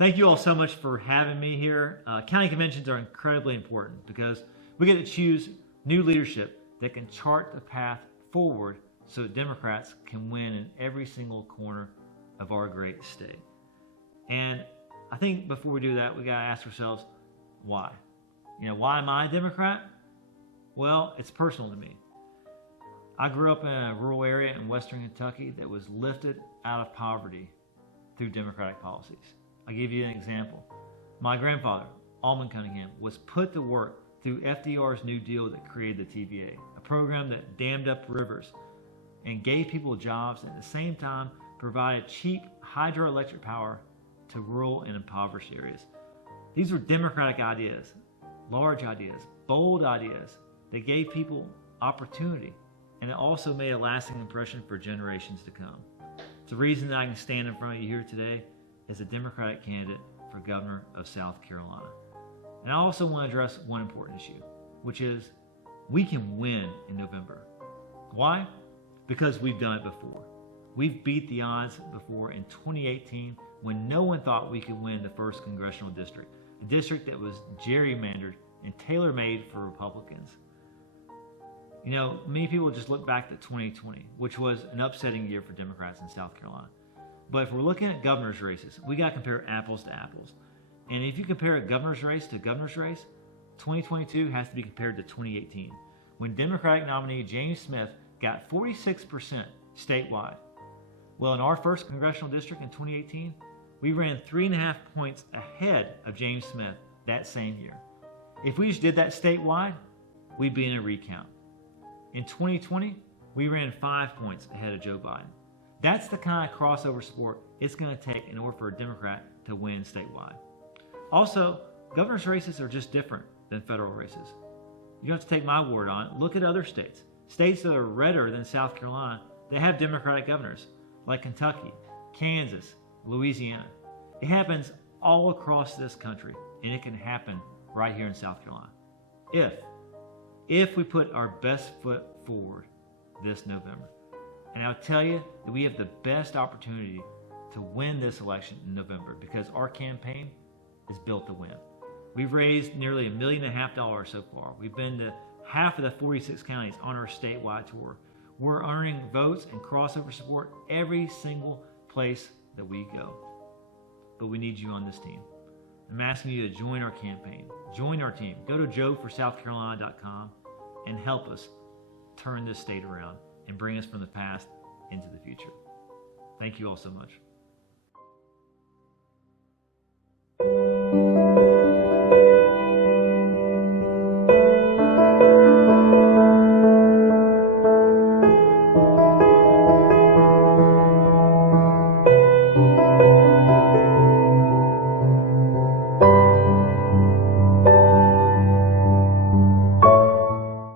Thank you all so much for having me here. County conventions are incredibly important because we get to choose new leadership that can chart the path forward so that Democrats can win in every single corner of our great state. And I think before we do that, we got to ask ourselves, why? Why am I a Democrat? Well, it's personal to me. I grew up in a rural area in Western Kentucky that was lifted out of poverty through Democratic policies. I'll give you an example. My grandfather, Almond Cunningham, was put to work through FDR's New Deal that created the TVA, a program that dammed up rivers and gave people jobs and at the same time provided cheap hydroelectric power to rural and impoverished areas. These were Democratic ideas, large ideas, bold ideas that gave people opportunity, and it also made a lasting impression for generations to come. It's the reason that I can stand in front of you here today as a Democratic candidate for governor of South Carolina. And I also want to address one important issue, which is we can win in November. Why? Because we've done it before. We've beat the odds before in 2018 when no one thought we could win the 1st congressional district, a district that was gerrymandered and tailor-made for Republicans. Many people just look back to 2020, which was an upsetting year for Democrats in South Carolina. But if we're looking at governor's races, we got to compare apples to apples. And if you compare a governor's race to a governor's race, 2022 has to be compared to 2018, when Democratic nominee James Smith got 46% statewide. Well, in our 1st congressional district in 2018, we ran 3.5 points ahead of James Smith that same year. If we just did that statewide, we'd be in a recount. In 2020, we ran 5 points ahead of Joe Biden. That's the kind of crossover support it's going to take in order for a Democrat to win statewide. Also, governor's races are just different than federal races. You don't have to take my word on it. Look at other states. States that are redder than South Carolina, they have Democratic governors, like Kentucky, Kansas, Louisiana. It happens all across this country, and it can happen right here in South Carolina. If we put our best foot forward this November. And I'll tell you that we have the best opportunity to win this election in November because our campaign is built to win. We've raised nearly $1.5 million so far. We've been to half of the 46 counties on our statewide tour. We're earning votes and crossover support every single place that we go. But we need you on this team. I'm asking you to join our campaign. Join our team. Go to joeforsouthcarolina.com and help us turn this state around and bring us from the past into the future. Thank you all so much.